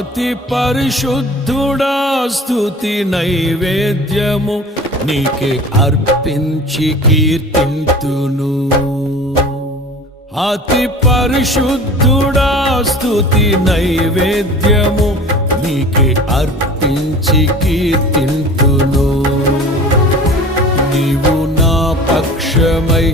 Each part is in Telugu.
అతి పరిశుద్ధుడా స్తుతి నైవేద్యము నీకే అర్పించి కీర్తింతును. అతి పరిశుద్ధుడా స్తుతి నైవేద్యము నీకే అర్పించి కీర్తింతును. నీవు నా పక్షమై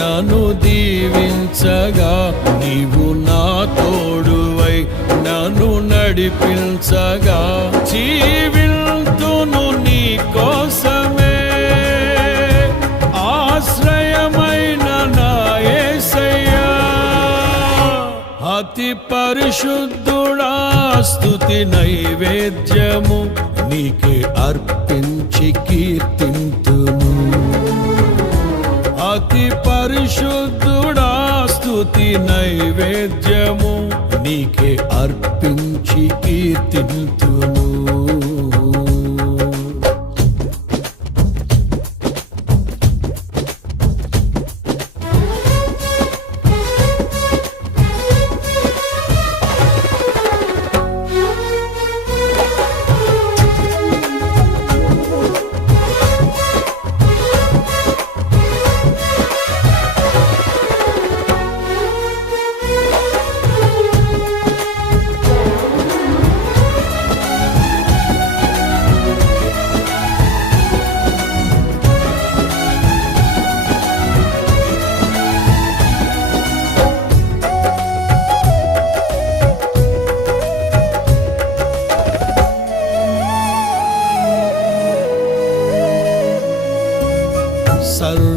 నన్ను దీవించగా, నీవు నా తోడువై నన్ను నడిపించగా, జీవింతును నీ కోసమే ఆశ్రయమైన నా యేసయ్యా. అతి పరిశుద్ధుడా స్తుతి నైవేద్యము నీకే అర్పించి కీర్తింతును. అతి పరిశుద్ధుడా స్తుతి నైవేద్యము నీకే అర్పించి కీర్తింతును.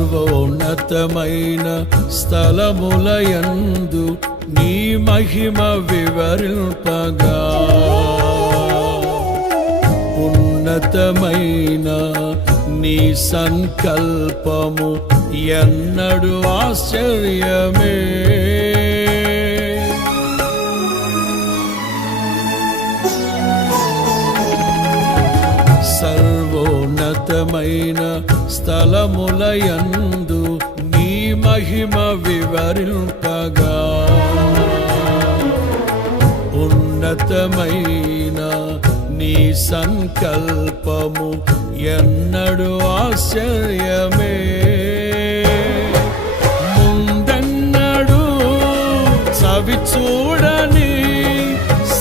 సర్వోన్నతమైన స్థలములయందు నీ మహిమ వివరింపగా, ఉన్నతమైన నీ సంకల్పము ఎన్నడు ఆశ్చర్యమే. సర్వోన్నతమైన స్థలములయందు నీ మహిమ వివరింపగా, ఉన్నతమైన నీ సంకల్పము ఎన్నడు ఆశ్చర్యమే. ముందెన్నడు చవి చూడని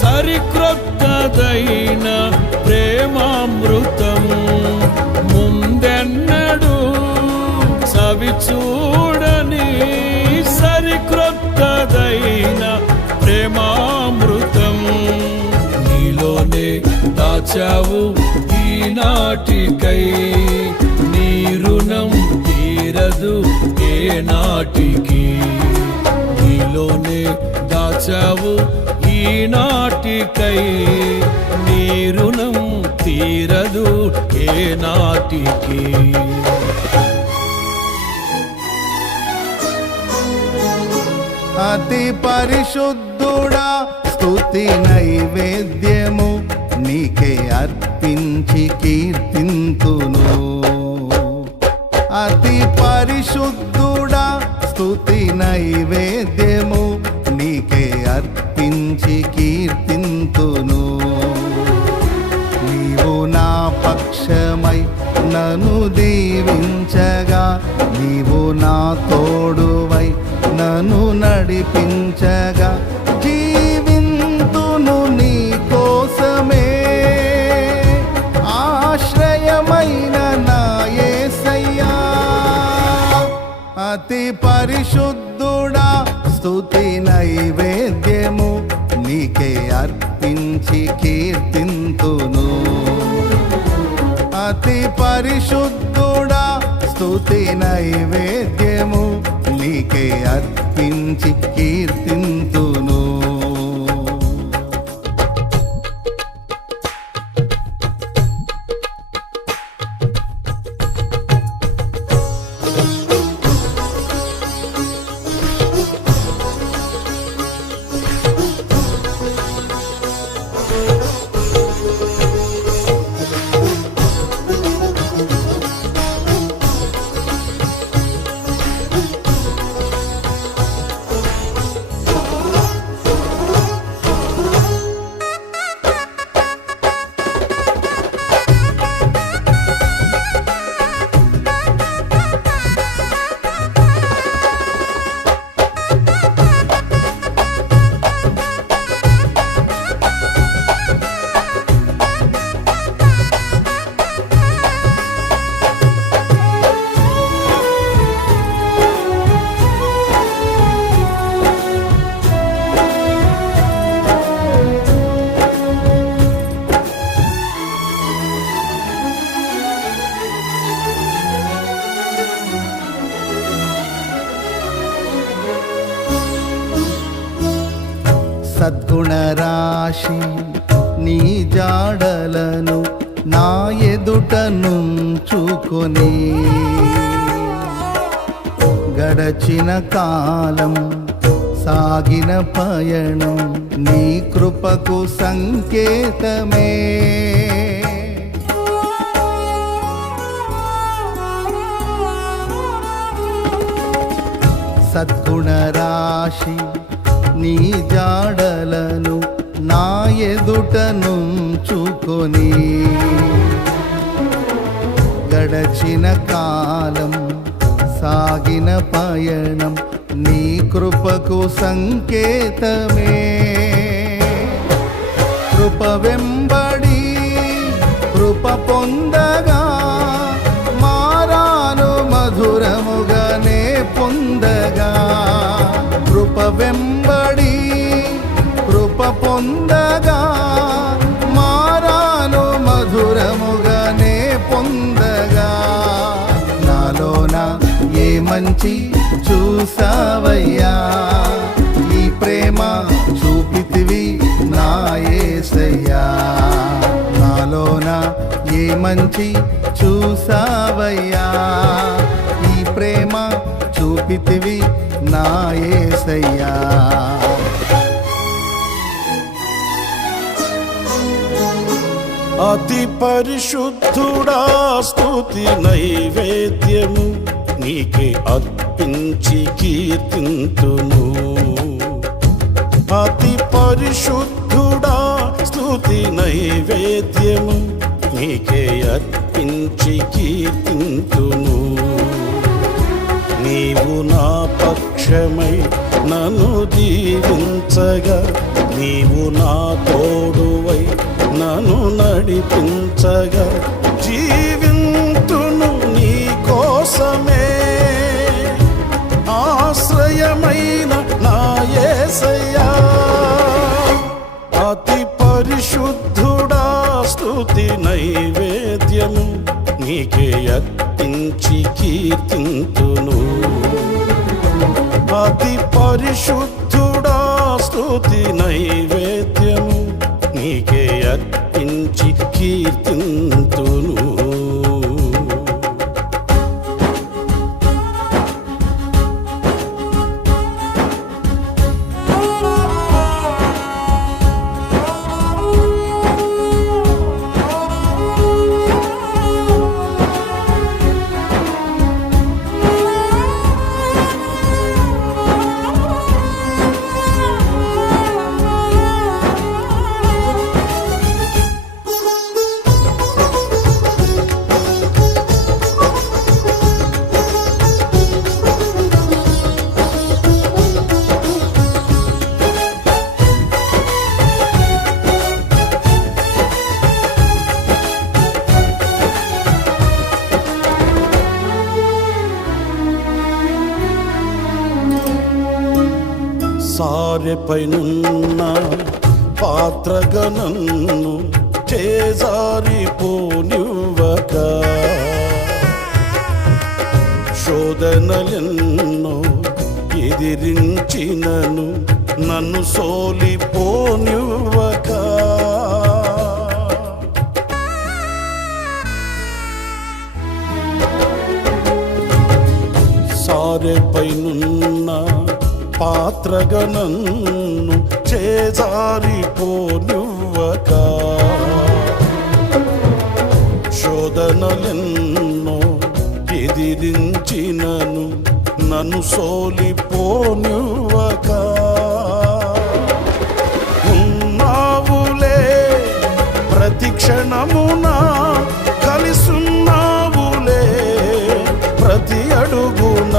సరిక్రొత్తదైన ప్రేమామృతం, ముందెన్నడు చవి చూడని సరిక్రొత్తదైన ప్రేమామృతం నీలోనే దాచావు ఈనాటికై. నీ రుణం తీరదు ఏ నాటికి, నీలోనే దాచావు ఈనాటికై. నీ రుణం తీరదు ఏ నాటికి. అతి పరిశుద్ధుడా స్తుతి నైవేద్యము నీకే అర్పించి కీర్తింతును. అతి పరిశుద్ధుడా స్తుతి నైవేద్యము నీకే అర్పించి కీర్తింతును. నీవు నా పక్షమై నన్ను దీవించగా, నీవు నా తోడువై నన్ను నడిపించగా, జీవింతును నీ కోసమే ఆశ్రయమైన నా యేసయ్యా. అతి పరిశుద్ధుడా స్తుతి నైవేద్యము నీకే అర్పించి కీర్తింతును. అతి పరిశుద్ధుడా స్తుతి నైవేద్యము నీకే అర్పించి కీర్తింతును. సద్గుణ రాశి నీ జాడలను నా ఎదుట నుంచుకొని గడచిన కాలం సాగిన పయనం నీ కృపకు సంకేతమే. సద్గుణ రాశి నీ జాడలను నా ఎదుట నుంచుకొని గడచిన కాలం సాగిన పయనం నీ కృపకు సంకేతమే. కృప వెంబడి కృప పొందగా మారాను మధురముగానే పొందగా. కృప వెంబడి కృప పొందగా మారాను మధురముగానే పొందగా. నాలోన ఏ మంచి చూసావయ్యా, ఈ ప్రేమ చూపితివి నా యేసయ్యా. నాలోన ఏ మంచి చూసావయ్యా, ఈ ప్రేమ చూపితివి నా యేసయ్యా. అతి పరిశుద్ధుడా స్తుతి నైవేద్యము నీకే అర్పించి కీర్తింతును. అతి పరిశుద్ధుడా స్తుతి నైవేద్యము నీకే అర్పించి కీర్తింతును. నీవు నా పక్షమై నన్ను దీవించగా, నీవు నా తోడువై నన్ను నడిపించగా, జీవింతును నీ కోసమే. ఆశ్రయమైన నా యేసయ్యా, అతి పరిశుద్ధుడా స్తుతి నైవేద్యము నీకే అర్పించి కీర్తింతును. అతి పరిశుద్ధుడా స్తుతి నైవేద్యము నీకే అర్పించి కీర్తింతును. సారెపైనున్న పాత్రగా నన్ను చేజారిపోనివ్వక, శోధనలెన్నో ఎదిరించినను నన్ను సోలిపోనివ్వక. సారెపైనున్న పాత్రగా నన్ను చేజారిపోనివ్వక, శోధనలెన్నో ఎదిరించినను నన్ను సోలిపోనివ్వక. ఉన్నావులే ప్రతి క్షణమున, కలిసున్నావులే ప్రతి అడుగున.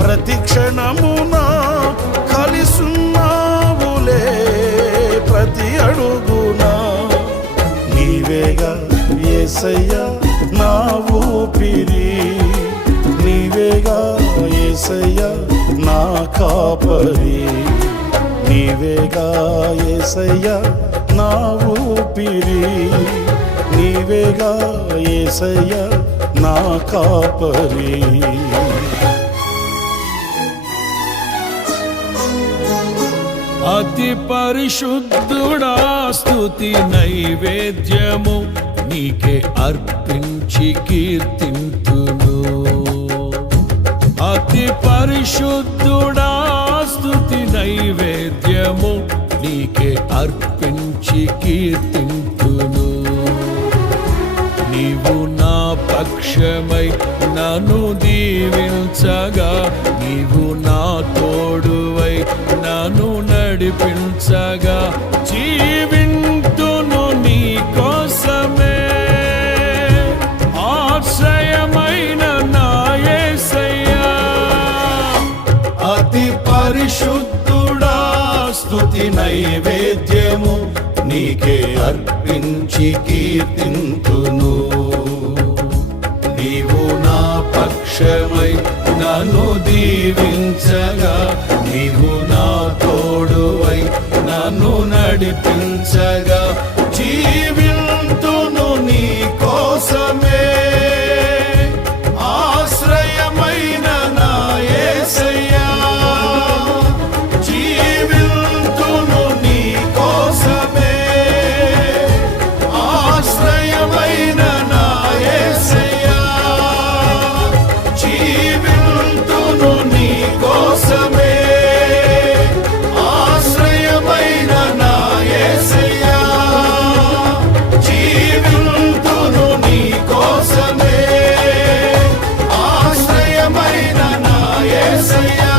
ప్రతి క్షణమున కలిసున్నావులే ప్రతి అడుగున. నీవేగా యేసయ్యా నా ఊపిరి, నీవేగా యేసయ్యా నా కాపరి. నీవేగా యేసయ్యా నా ఊపిరి, నీవేగా యేసయ్యా నా కాపరి. అతి పరిశుద్ధుడా స్తుతి నైవేద్యము నీకే అర్పించి కీర్తింతును. అతి పరిశుద్ధుడా స్తుతి నైవేద్యము నీకే అర్పించి కీర్తింతును. నీవు నా పక్షమై నన్ను దీవించగా, నీవు నా తోడువై నన్ను నడిపించగా, జీవింతును నీ కోసమే. ఆశ్రయమైన నా యేసయ్యా, అతి పరిశుద్ధుడా స్తుతి నైవేద్యము నీకే అర్పించి కీర్తింతును. నీవు నా పక్షమై నన్ను దీవించగా, నీవు నా తోడువై నన్ను నడిపించగా, జీవింతును నీ కోసమే. ఆశ్రయమైన నా యేసయ్యా, జీవింతును నీ కోసమే. ఆశ్రయమైన నా యేసయ్యా, జీవింతును నీ కోసమే. ఆశ్రయమైన నా యేసయ్యా, జీవింతును నీ కోసమే. ఆశ్రయమైన నా యేసయ్యా,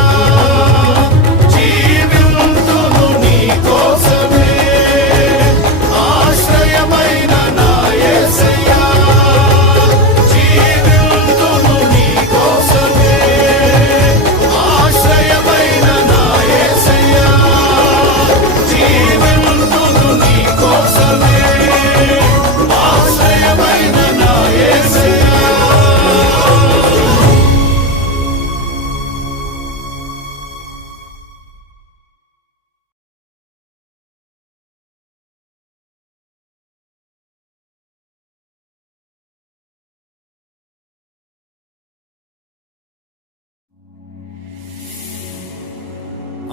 జీవింతును నీ కోసమే. ఆశ్రయమైన నా యేసయ్యా, జీవింతును నీ కోసమే. ఆశ్రయమైన నా యేసయ్యా, జీవింతును నీ కోసమే. ఆశ్రయమైన నా యేసయ్యా.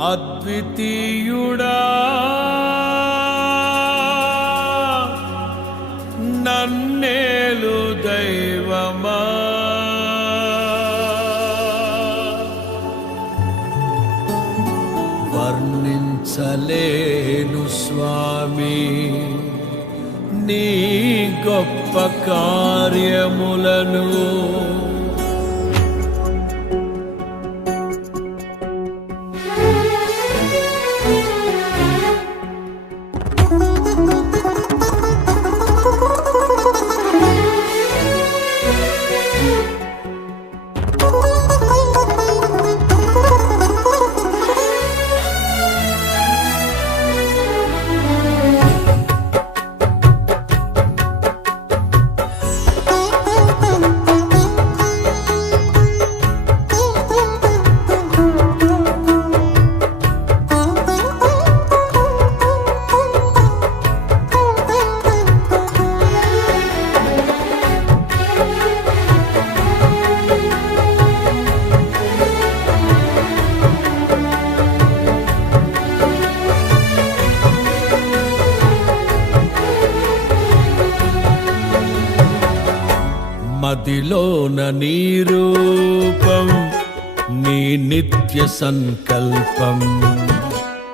అద్వితీయుడా, నన్నేలు దైవమా, వర్ణించలేను స్వామి నీ గొప్ప కార్యములను. మదిలోన నీ రూపం, నీ నిత్య సంకల్పం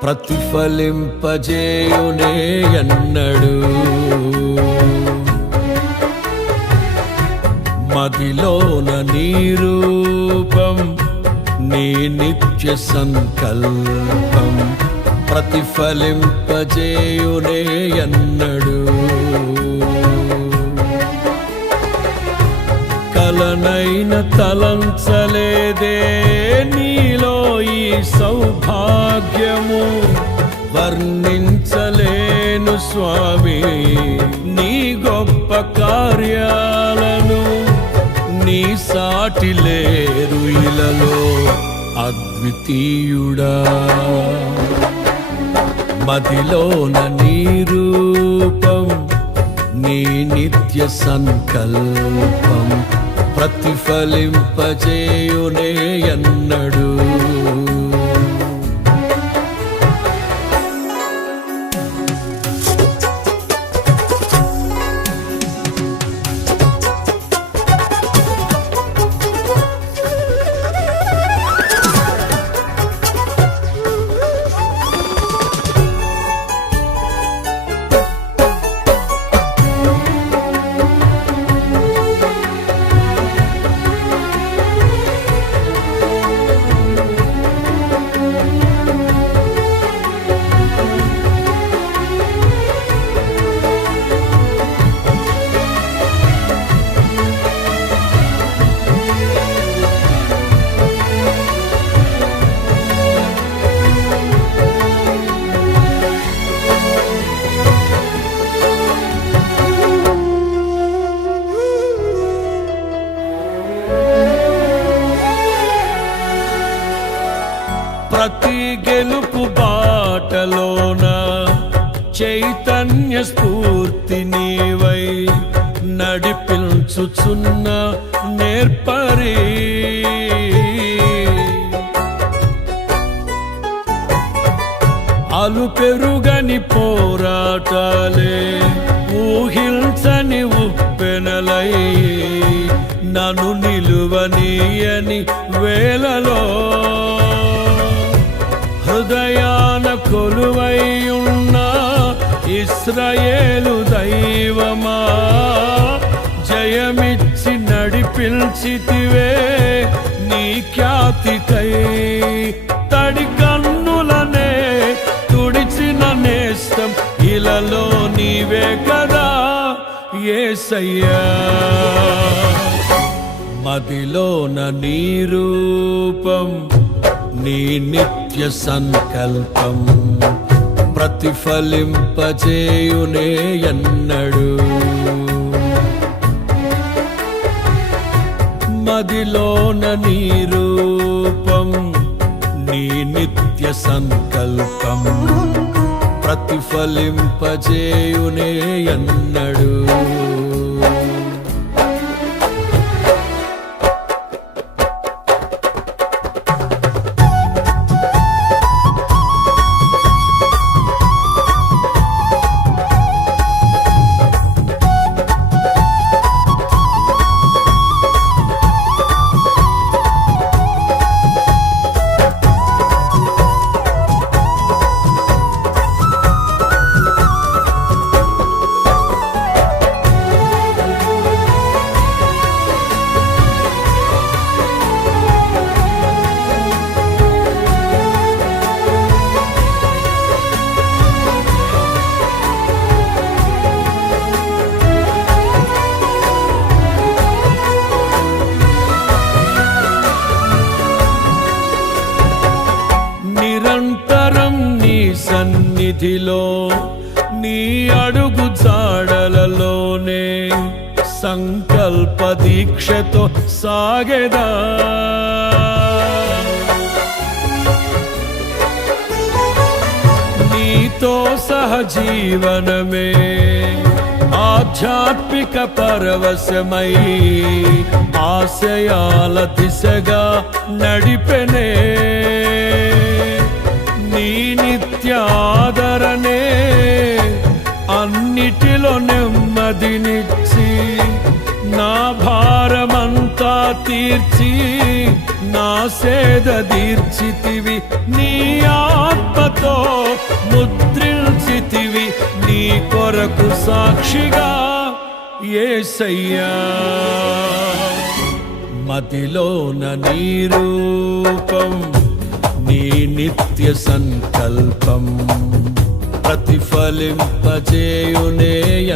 ప్రతిఫలింపజేయునే ఎన్నడు. మదిలోన నీ రూపం, నీ నిత్య సంకల్పం ప్రతిఫలింపజేయునే ఎన్నడు. కలనైన తలంచలేదే నీలో ఈ సౌభాగ్యము, వర్ణించలేను స్వామి నీ గొప్ప కార్యాలను. నీ సాటి లేరు ఇలలో అద్వితీయుడా. మదిలోన నీ రూపం, నీ నిత్య సంకల్పం ప్రతిఫలింపజేయునే ఎన్నడు. ప్రతి గెలుపు బాటలోన చైతన్య స్ఫూర్తి నీవై నడిపించుచున్న నేర్పరి. అలు పెరుగని పోరాటాలే ఊహించని ఉప్పెనలై నన్ను నిలువనీయని వేళలో హృదయాన కొలువైయున్న ఇశ్రాయేలు దైవమా, జయమిచ్చి నడిపించితివే నీ ఖ్యాతికై. తడి కన్నులనే తుడిచిన నేస్తం ఇలలో నీవే కదా యేసయ్యా. మదిలోన నీ రూపం, నీ నిత్య సంకల్పం ప్రతిఫలింపజేయునే ఎన్నడు. మదిలోన నీ రూపం, నీ నిత్య సంకల్పం ప్రతిఫలింపజేయునే ఎన్నడు. నిరంతరం నీ సన్నిధిలో, నీ అడుగు జాడలలోనే సంకల్ప దీక్షతో సాగెదా. నీతో సహజీవనమే ఆధ్యాత్మిక పరవశమై ఆశయాల దిశగా నడిపెనే. నీ నిత్యాదరణే అన్నిటిలో నెమ్మదినిచ్చి నా భారమంతా తీర్చి నా సేద తీర్చితివి. నీ ఆత్మతో ముద్రించితివి నీ కొరకు సాక్షిగా యేసయ్యా. మదిలోన నీ రూపం, నీ నిత్య సంకల్పం ప్రతిఫలింపజేయునే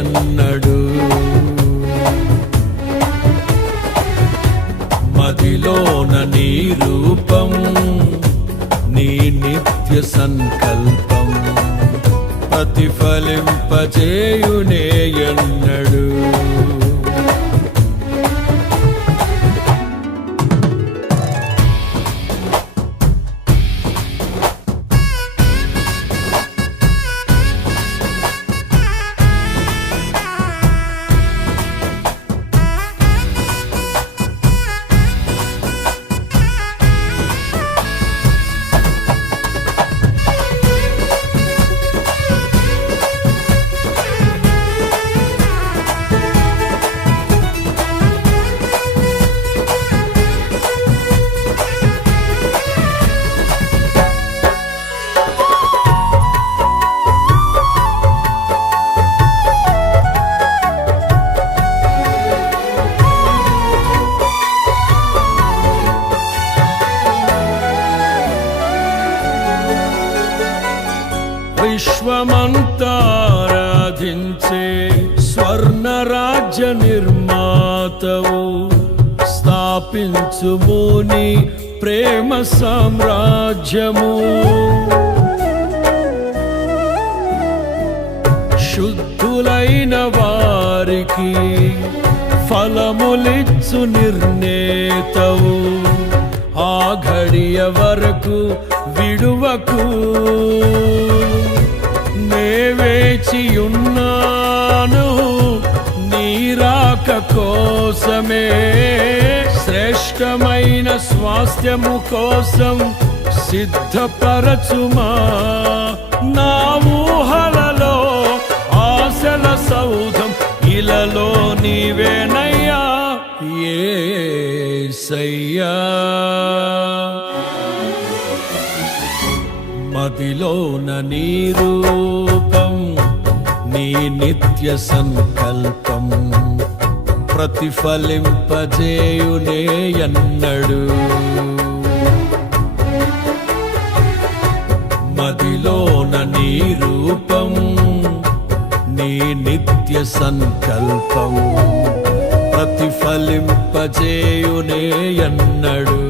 ఎన్నడు. మదిలోన నీ రూపం, నీ నిత్య సంకల్పం ప్రతిఫలింపజేయునే ఎన్నడు. విశ్వమంతారాధించే స్వర్ణ రాజ్య నిర్మాతవు, స్థాపించుము నీ ప్రేమ సామ్రాజ్యము. శుద్ధులైన వారికి ఫలములిచ్చు నిర్ణేతవు, ఆ ఘడియ వరకు విడువకు. నే వేచియున్నాను నీ రాక కోసమే, శ్రేష్టమైన స్వాస్థ్యము కోసం సిద్ధపరచుమా. నా ఊహలలో ఆశల సౌధం ఇలలో నీవేనయ్యా యేసయ్యా. మదిలోన నీ రూపం, నీ నిత్య సంకల్పం ప్రతిఫలింపజేయునే ఎన్నడు. మదిలోన నీ రూపం, నీ నిత్య సంకల్పం ప్రతిఫలింపజేయునే ఎన్నడు.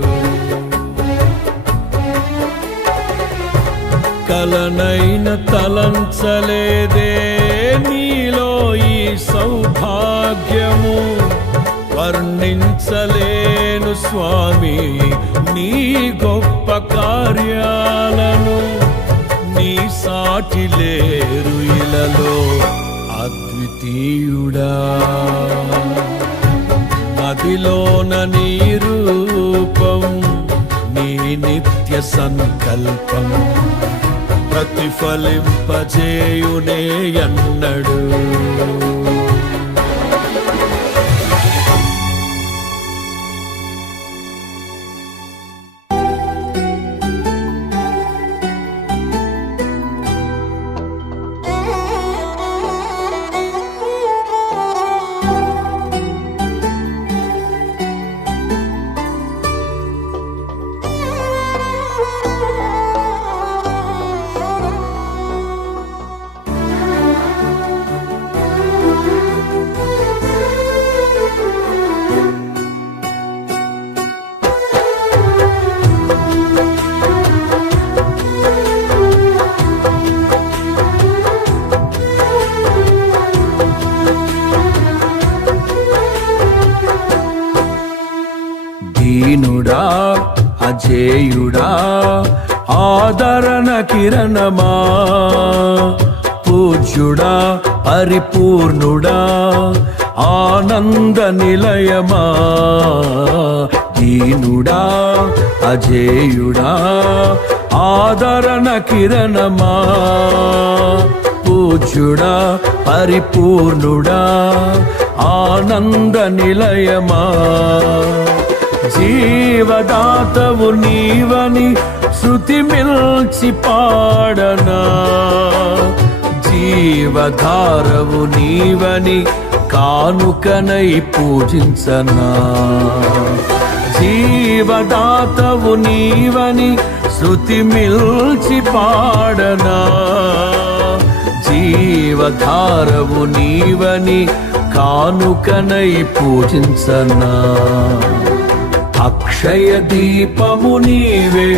కలనైన తలంచలేదే నీలో ఈ సౌభాగ్యము, వర్ణించలేను స్వామి నీ గొప్ప కార్యాలను. నీ సాటి లేరు ఇలలో అద్వితీయుడా. మదిలోన నీ రూపం, నీ నిత్య సంకల్పం ప్రతిఫలింపజేయునే ఎన్నడు. దీనుడా అజేయుడా ఆదరణ కిరణమా, పూజ్యుడా పరిపూర్ణుడా ఆనంద నిలయమా. దీనుడా అజేయుడా ఆదరణ కిరణమా, పూజ్యుడా పరిపూర్ణుడా ఆనంద నిలయమా. జీవదాతవు నీవని శృతి మిల్చి పాడనా, జీవధారవు నీవని కానుకనై పూజించనా. జీవదాతవు నీవని శృతి మిల్చి పాడనా, జీవధారవు నీవని కానుకనై పూజించనా. అక్షయ దీపము నీవే,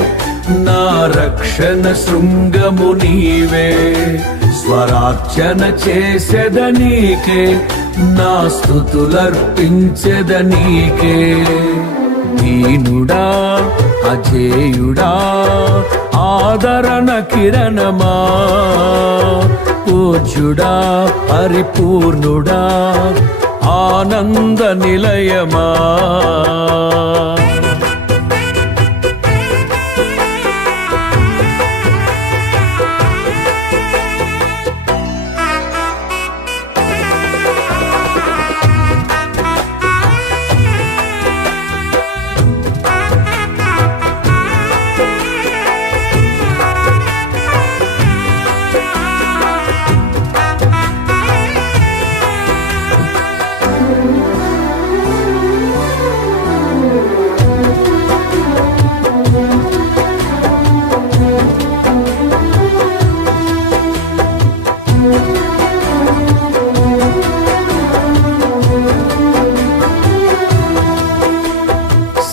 నా రక్షణ శృంగము నీవే, స్వరార్చన చేసేదనీకే, నా స్తుతులర్పించెదనీకే. దీనుడా అజేయుడా ఆదరణ కిరణమా, పూజ్యుడా పరిపూర్ణుడా ఆనంద నిలయమా.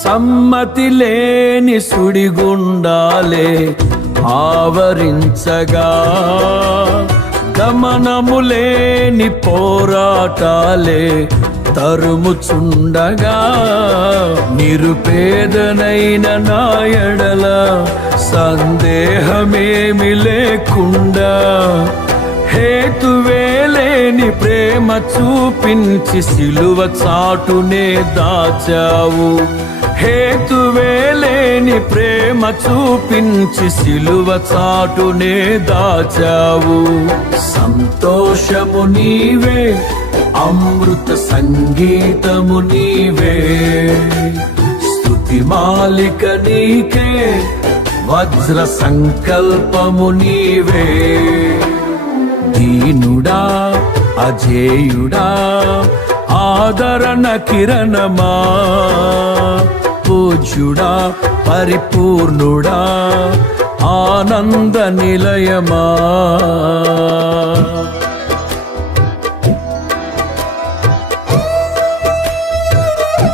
సమ్మతి లేని సుడిగుండాలే ఆవరించగా, గమనము లేని పోరాటాలే తరుముచుండగా నిరుపేదనైన నా ఎడల సందేహమేమి లేకుండా హేతువేలేని ప్రేమ చూపించి సిలువ చాటునే దాచావు. హేతువేలేని ప్రేమ చూపించి సిలువ చాటునే దాచావు. సంతోషము నీవే, అమృత సంగీతము నీవే, స్తుతి మాలిక నీకే, వజ్ర సంకల్పము నీవే. దీనుడా అజేయుడా ఆదరణ కిరణమా, పూజ్యుడా పరిపూర్ణుడా ఆనంద నిలయమా.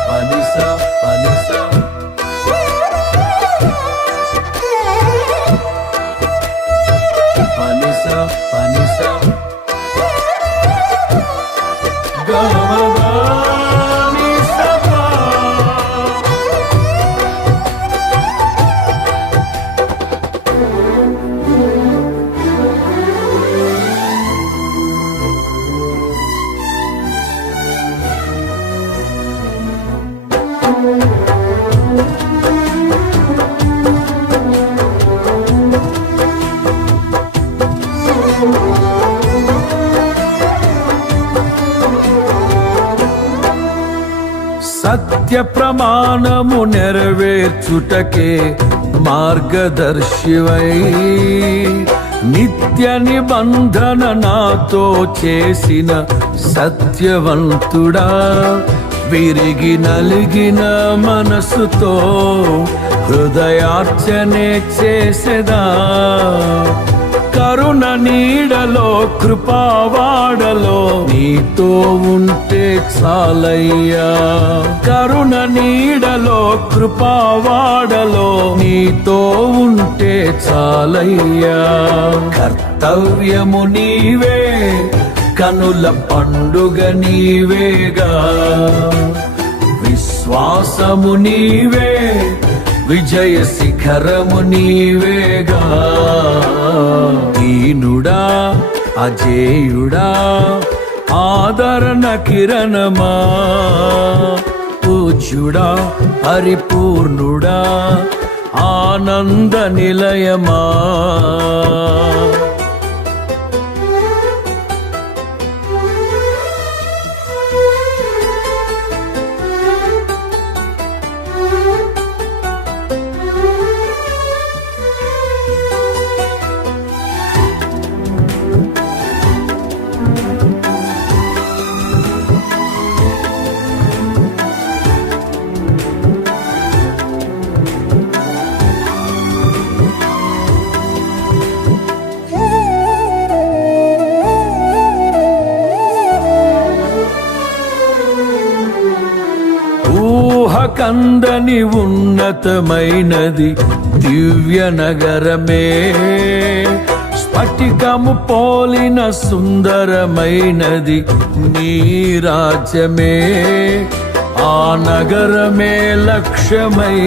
పనిస పనిస పనిస పనిస గమగాని సపా. సత్య ప్రమాణము నెరవేర్చుటకే మార్గదర్శివై నిత్య నిబంధన నాతో చేసిన సత్యవంతుడా, విరిగి నలిగిన మనసుతో హృదయార్చనే చేసెదా. కరుణ నీడలో కృపావాడలో నీతో ఉంటే చాలయ్యా. కరుణ నీడలో కృపావాడలో నీతో ఉంటే చాలయ్యా. కర్తవ్యము నీవే, కనుల పండుగ నీవేగా, విశ్వాసము నీవే, విజయ శిఖరము నీవేగా. దీనుడా అజేయుడా ఆదరణ కిరణమా, పూజ్యుడా పరిపూర్ణుడా ఆనంద నిలయమా. కందని ఉన్నతమైనది దివ్య నగరమే, స్ఫటికము పోలిన సుందరమైనది నీ రాజ్యమే. ఆ నగరమే లక్ష్యమై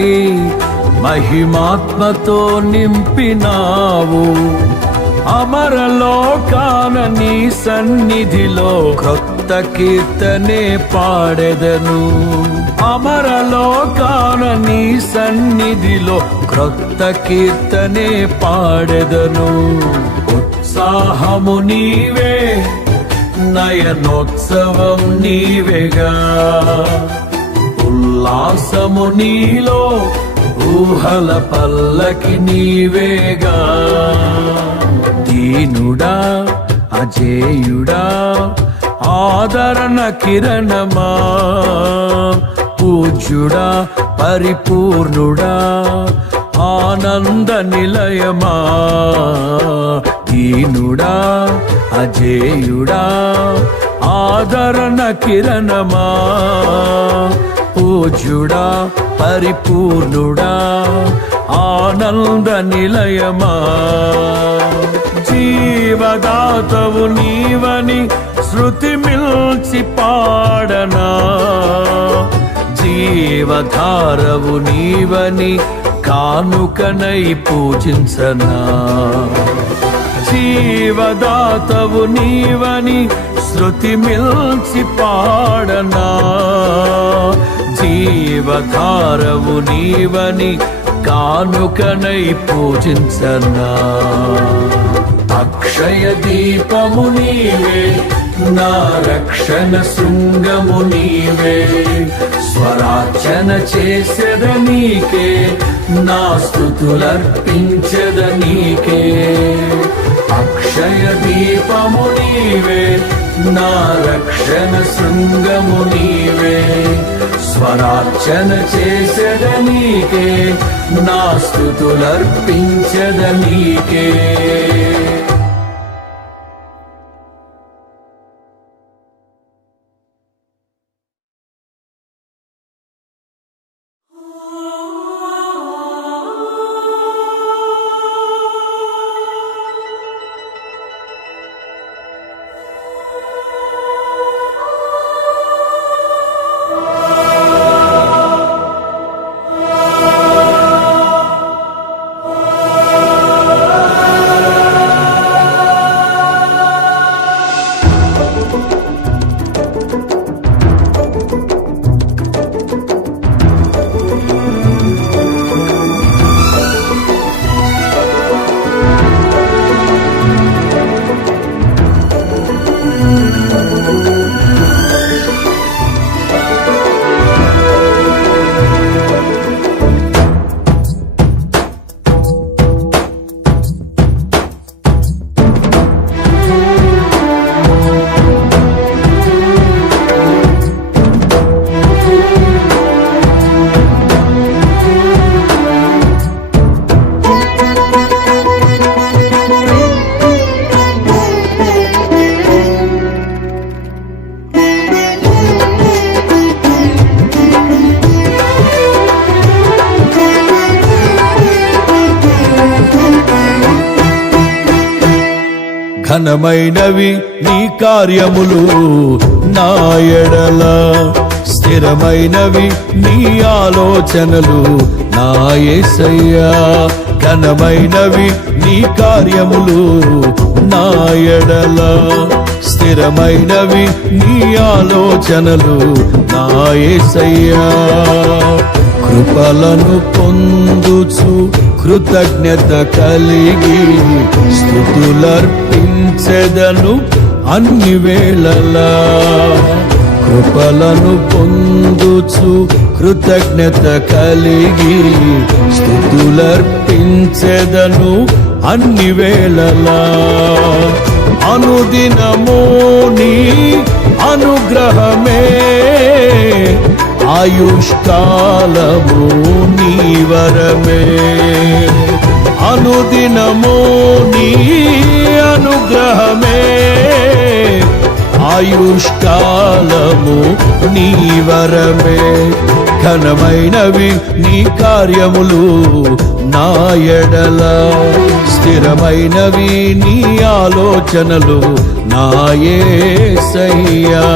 మహిమాత్మతో నింపినావు. అమరలోకాన నీ సన్నిధిలో క్రొత్త కీర్తనే పాడెదను. అమరలోకాన నీ సన్నిధిలో క్రొత్త కీర్తనే పాడెదను. ఉత్సాహము నీవే, నయనోత్సవం నీవేగా, ఉల్లాసము నీలో, ఊహల పల్లకి నీవేగా. దీనుడా అజేయుడా ఆదరణ కిరణమా, పూజ్యుడా పరిపూర్ణుడా ఆనంద నిలయమా. దీనుడా అజేయుడా ఆదరణ కిరణమా, పూజ్యుడా పరిపూర్ణుడా ఆనంద నిలయమా. జీవదాతవు నీవని శృతి మిల్చి పాడనా జీవధారవు నీవని కానుకనై పూజించనా జీవదాతవు నీవని శృతి మిల్చి పాడనా జీవధారవు నీవని కానుకనై పూజించనా అక్షయ దీపము నీవే నా రక్షణ శృంగము నీవే స్వరార్చన చేసెద నీకే నా స్తుతులర్పించెద నీకే అక్షయ దీపము నీవే నా రక్షణ శృంగము నీవే స్వరార్చన చేసెద నీకే నా స్తుతులర్పించెద నీకే ఘనమైనవి నీ కార్యములు నా ఎడల స్థిరమైనవి నీ ఆలోచనలు నా యేసయ్యా ఘనమైనవి నీ కార్యములు నా ఎడల స్థిరమైనవి నీ ఆలోచనలు నా యేసయ్యా కృపలను పొందుచు కృతజ్ఞత కలిగి స్తుతులర్పించెదను అన్ని వేళలా కృపలను పొందుచు కృతజ్ఞత కలిగి స్తుతులర్పించెదను అన్ని వేళలా అనుదినము నీ అనుగ్రహమే ఆయుష్కాలము నీ వరమే అనుదినము నీ అనుగ్రహమే ఆయుష్కాలము నీ వరమే ఘనమైనవి నీ కార్యములు నా ఎడల స్థిరమైనవి నీ ఆలోచనలు నా యేసయ్యా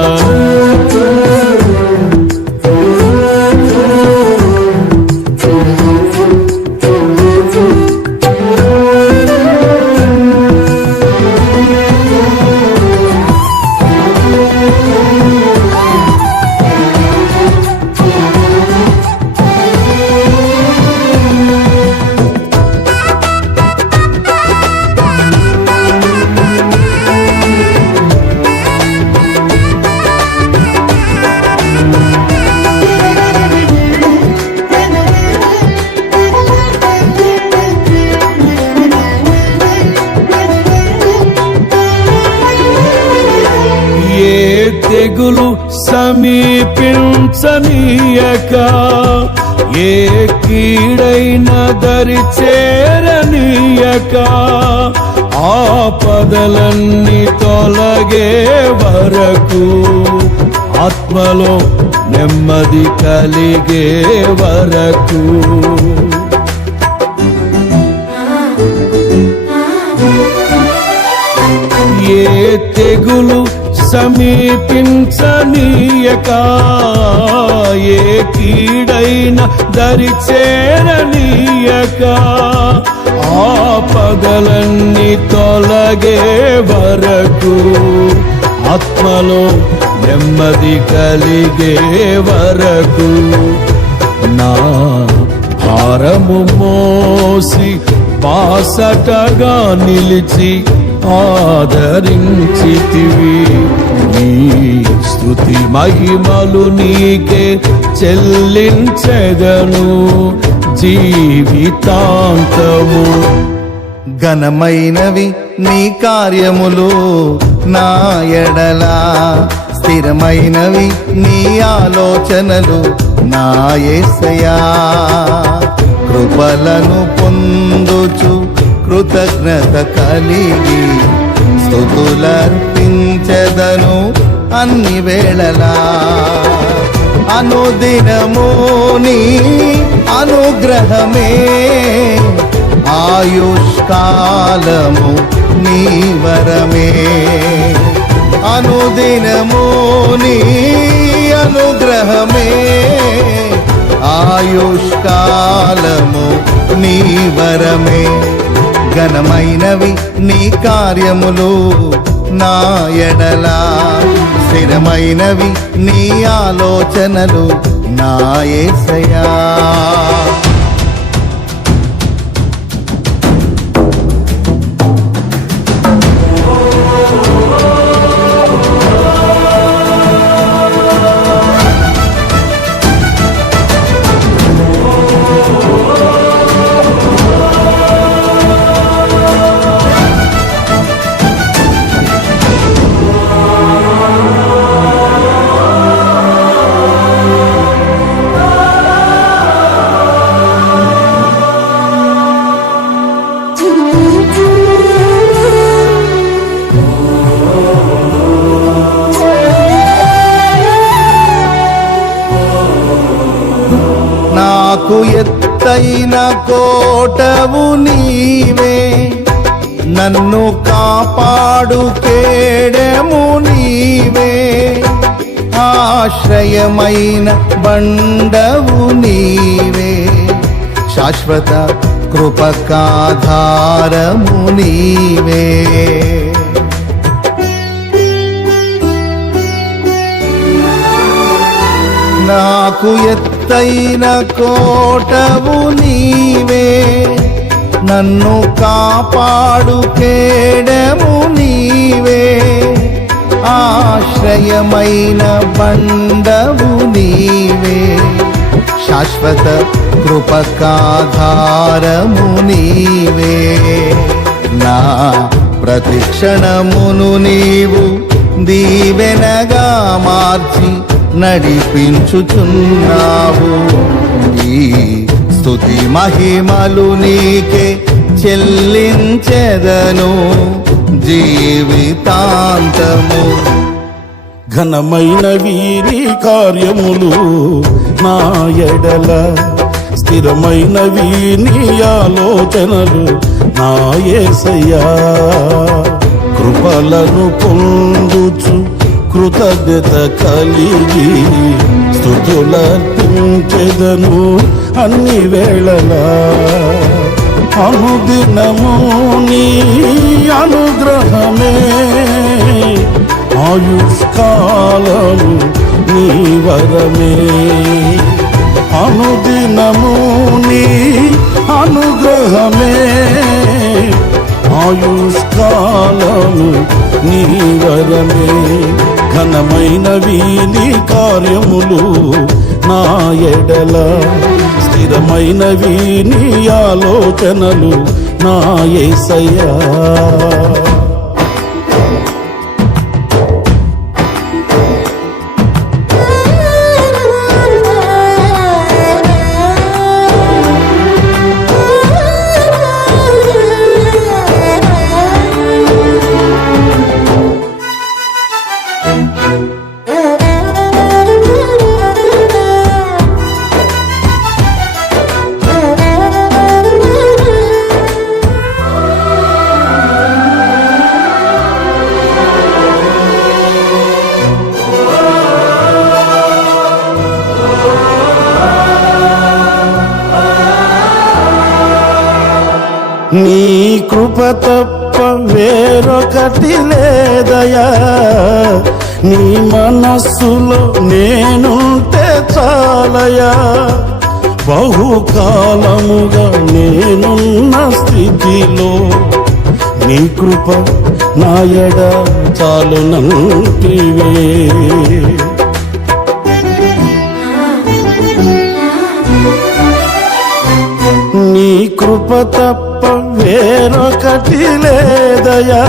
తెగులు సమీపించనీయక ఏ కీడైన దరి చేరనీయక ఆపదలన్నీ తొలగే వరకు ఆత్మలో నెమ్మది కలిగే వరకు ఏ తెగులు సమీపించనీయక ఏ కీడైన దరిచేరనీయక ఆపదలన్నీ తొలగే వరకు ఆత్మలో నెమ్మది కలిగే వరకు నా భారము మోసి బాసటగా నిలిచి ఆదరించితివి నీ స్తుతి మహిమలు నీకే చెల్లించెదను జీవితాంతము. ఘనమైనవి నీ కార్యములు నా ఎడలా, స్థిరమైనవి నీ ఆలోచనలు నా యేసయ్యా. కృపలను పొందుచు కృతజ్ఞత కలిగి స్తుతులర్పించెదను అన్ని వేళలా. అనుదినము నీ అనుగ్రహమే ఆయుష్కాలము నీ వరమే. అనుదినము నీ అనుగ్రహమే ఆయుష్కాలము నీ వరమే. ఘనమైనవి నీ కార్యములు నా ఎడలా, స్థిరమైనవి నీ ఆలోచనలు నా యేసయ్యా. నాకు ఎత్తైన కోటవు నీవే, నన్ను కాపాడు కేడెము నీవే. ఆశ్రయమైన బండవు నీవే, శాశ్వత కృపకాధారము నీవే. నాకు ఎత్తైన కోటవు నీవే, నన్ను కాపాడు కేడెము నీవే. ఆశ్రయమైన బండవు నీవే, శాశ్వత కృపకాధారము నీవే. నా ప్రతిక్షణమును నీవు దీవెనగా మార్చి నడిపించుచున్నావు. ఈ స్తుతి మహిమలు నీకే చెల్లించెదను జీవితాంతము. ఘనమైనవి నీ కార్యములు నా ఎడల, స్థిరమైనవి నీ ఆలోచనలు నా యేసయ్యా. కృపలను పొందుచు కృతజ్ఞత కలిగి స్తుతులర్పించెదను అన్ని వేళలా. అనుదినము నీ అనుగ్రహమే ఆయుష్కాలము నీ వరమే. అనుదినము నీ అనుగ్రహమే ఆయుష్కాలము నీ వరమే. ఘనమైనవి నీ కార్యములు నా ఎడల, స్థిరమైనవి నీ ఆలోచనలు నా యేసయ్యా. నీ కృప తప్ప వేరొకటి లేదయా, నీ మనస్సులో నేనుంటే చాలయా. బహుకాలముగా నేనున్న స్థితిలో నీ కృప నాయడ చాలునంటివే. నీ కృప తప్ప వేరొకటి లేదయా,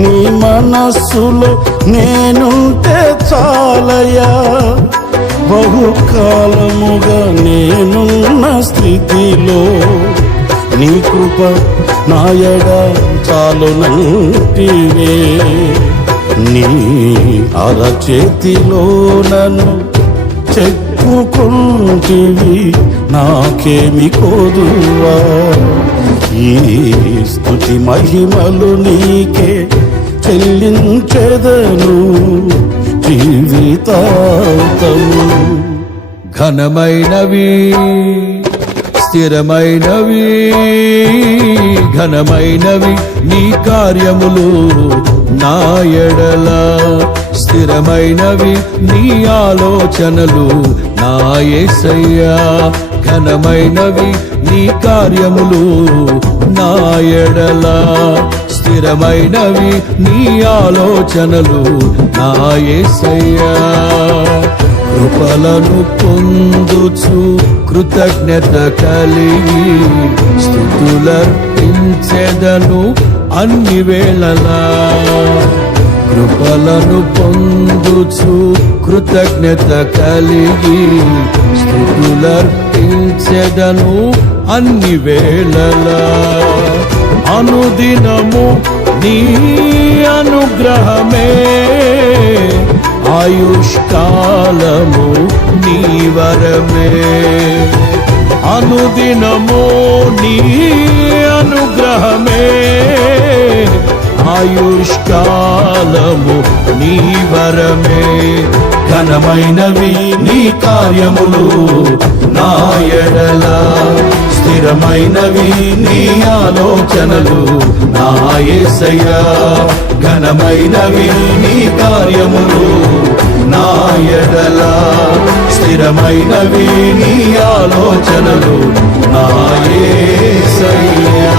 నీ మనస్సులో నేనుంటే చాలయా. బహుకాలముగా నేనున్న స్థితిలో నీ కృప నాయడ చాలునంటివే. నీ అరచేతిలో నన్ను చెప్పుకుంటివి, నాకేమి కోదువా. ఈ స్తుతి మహిమలు నీకే చెల్లించెదను జీవితాంతము. ఘనమైనవి స్థిరమైనవి, ఘనమైనవి నీ కార్యములు నా ఎడల. స్థిరమైనవి నీ ఆలోచనలు నా యేసయ్యా. ఘనమైనవి నీ కార్యములు నా ఎడల. స్థిరమైనవి నీ ఆలోచనలు నా యేసయ్యా. కృపలను పొందుచు కృతజ్ఞత కలిగి స్తుతులర్పించెదను అన్ని వేళలా. కృపలను పొందుచు కృతజ్ఞత కలిగి స్తుతులర్పించెదను అన్ని వేళలా. అనుదినము నీ అనుగ్రహమే, ఆయుష్కాలము నీ వరమే. అనుదినము నీ అనుగ్రహమే, ఆయుష్కాలము నీ వరమే. ఘనమైనవి నీ కార్యములు నా ఎడల. స్థిరమైనవి నీ ఆలోచనలు నా యేసయ్యా. ఘనమైనవి నీ కార్యములు నా ఎడల. స్థిరమైనవి నీ ఆలోచనలు నా యేసయ్యా.